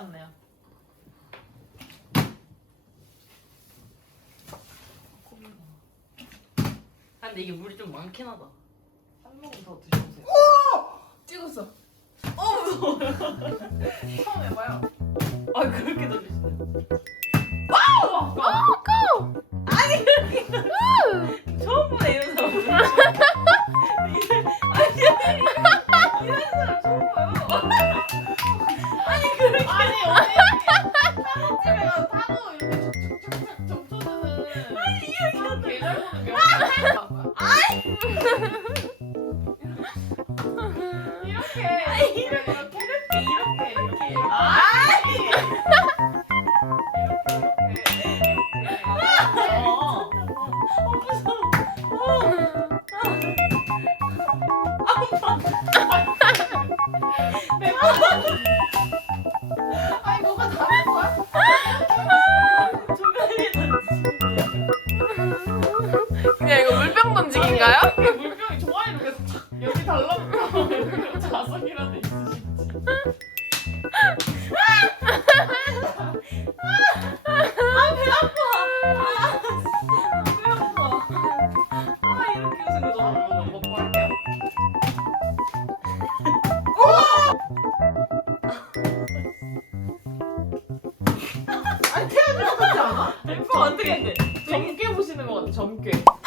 않네요. 아, 근데 이게 물이 좀 많긴 하다. 한 모금 더 드셔보세요. 찍었어. 어 무서워요. 처음 해봐요. 아 그렇게 돌리시네. 처음 점괘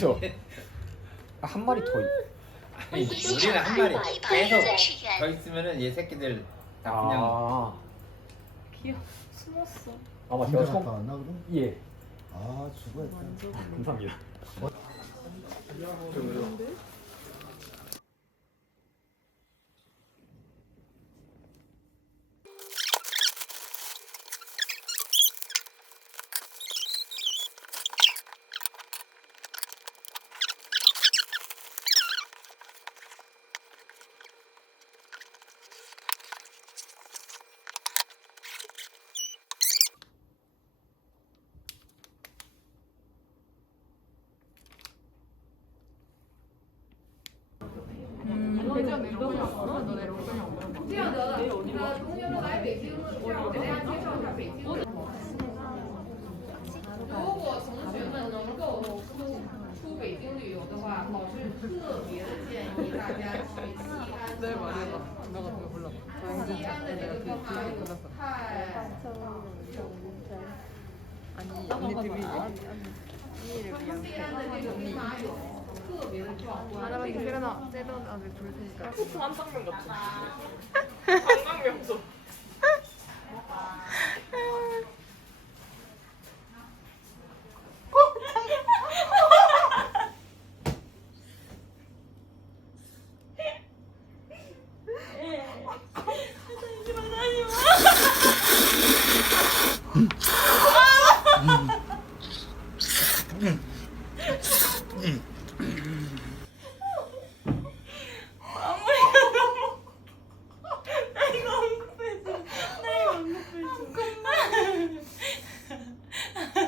그쵸? 아, 한 마리 더. 있- 아니, 우리는 한 마리 계속 더 있으면은 얘 새끼들 다 그냥 아, 귀여워. 숨었어. 아마 제가 처음. 나타났나 그럼? 예, 아 수고했다. 감사합니다. 포트 한상명 같은 한강명소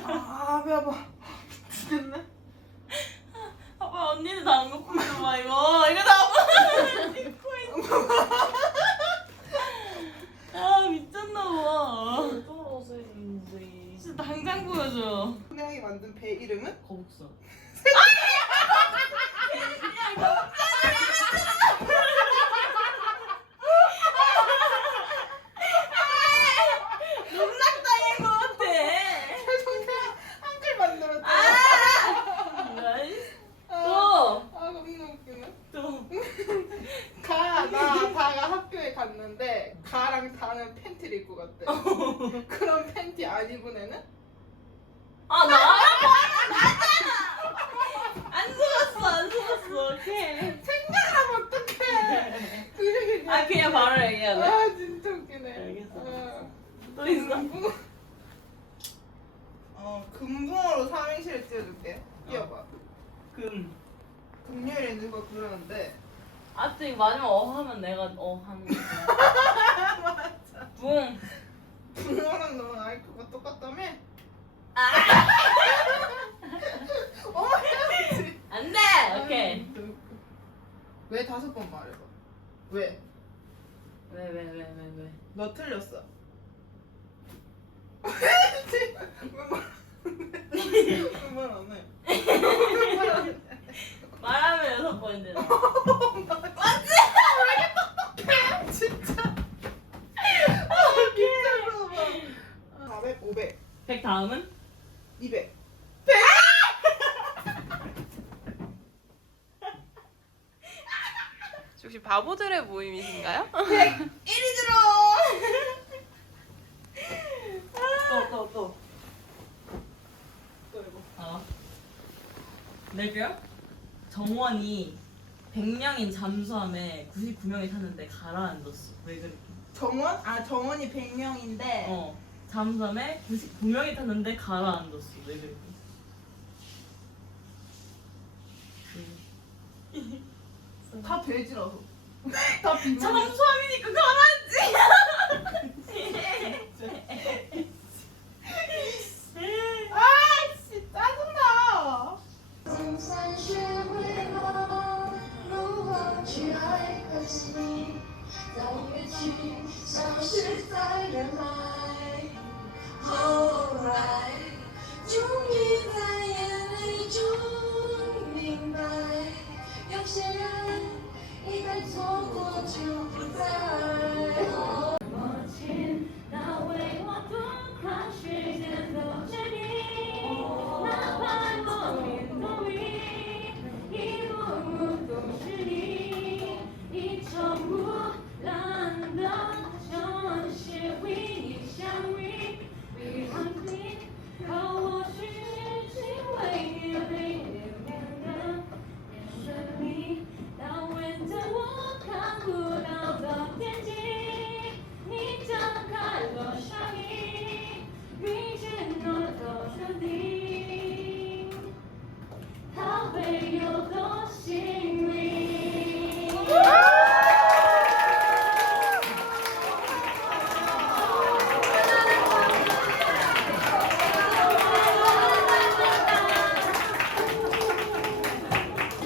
아, 배 아파. 죽겠네. 아빠 언니는 다안 고프면 봐 이거 이거 다 아빠 아 미쳤나 봐 떨어지는지. 진짜 당장 보여줘 선생님이 만든 배 이름은? 거북선 농락당한 거 같아 죄송해요. 한글 만들었다. 나이스. 아, 또! 아, 너무 웃기네. 또 가, 나, 다가 학교에 갔는데, 가랑 다는 갔대. 그럼 팬티 안 입은 애는? 아, 나? 안 속았어, 안 속았어. 오케이. 생각하면 어떡해. 그게 그냥. 아, 그냥 바로 돼. 아, 진짜 웃기네. 알겠어. 어. 또 있어? 금붕어. 어, 금붕어로 삼행시를 띄워줄게. 띄워봐. 금. 금요일에 누가 그러는데, 아, 또 이거 마지막 어 하면 내가 어 하는 거. 붕. 붕어랑 너랑 아이크가 똑같다며? 아. 어머, 해야지. 안 돼! 오케이. 왜 다섯 번 말해봐. 왜? 왜, 왜, 왜, 왜, 왜. 너 틀렸어. 왜말안 해? 말하면 여섯 번이잖 아. 진짜. 아, 진짜로 봐. 400, 500, 100 다음은? 200. 혹시 바보들의 모임이신가요? 1위 들어! 또, 또, 또. 또 이거. 어. 내게요? 정원이 100명인 잠수함에 99명이 탔는데 가라앉았어. 왜 그렇게? 정원? 아, 정원이 100명인데. 어. 잠수함에 99명이 탔는데 가라앉았어. 왜 그렇게? 다 돼지라서. 다 비밀. 잠수함이니까 가라앉지. 아, 씨, 짜증나. 总算学会了如何去爱和惜，在乐曲消失在人海。 后来，终于在眼泪中明白，有些人一旦错过就不再。我牵那为我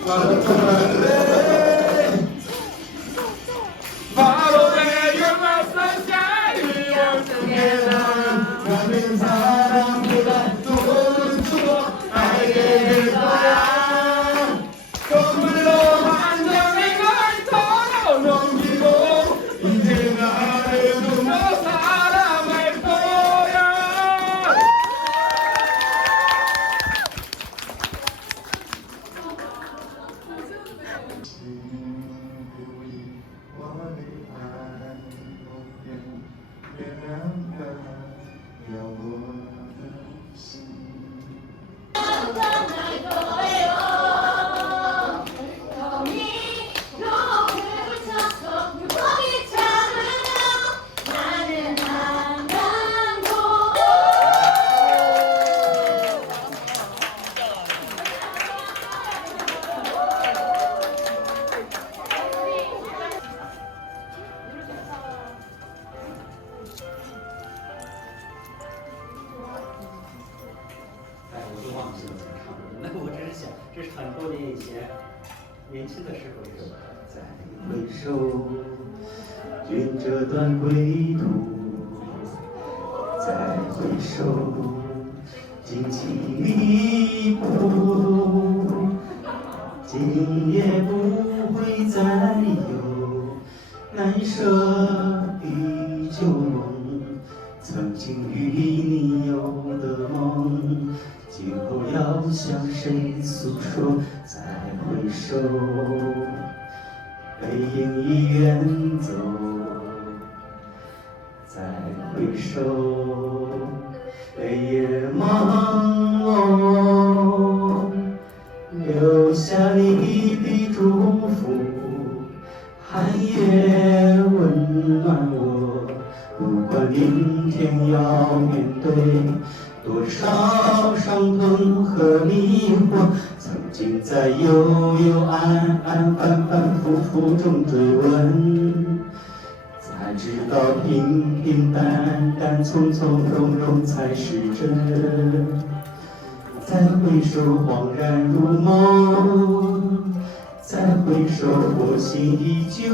Para 就唱。那我只是想，这是很多年以前年轻的时候的。再回首，愿这段归途；再回首，荆棘密布。今夜不会再有难舍的旧梦，曾经与诉说？再回首。背影已远走，再回首，泪眼朦胧，留下你的祝福，寒夜温暖我。不管明天要面对多少伤痛和迷惑，曾经在幽幽暗暗、反反复复中追问，才知道平平淡淡、从从容容才是真。再回首，恍然如梦；再回首，我心依旧。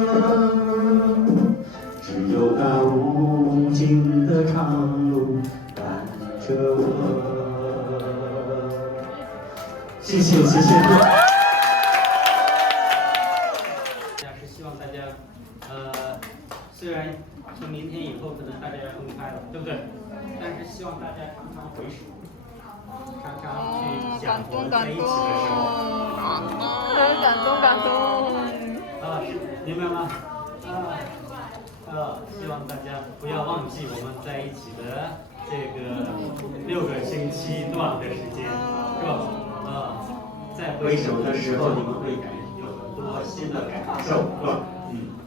只有那无尽的长着我。谢谢，谢谢。是希望大家，呃，虽然从明天以后可能大家要分开了，对不对？但是希望大家常常回首，常常去想我们在一起的时候。感动感动。啊，是明白吗？啊，呃，希望大家不要忘记我们在一起的这个六个星期段的时间，是吧？啊，在回首的时候，你们会感有很多新的感受，是吧？嗯。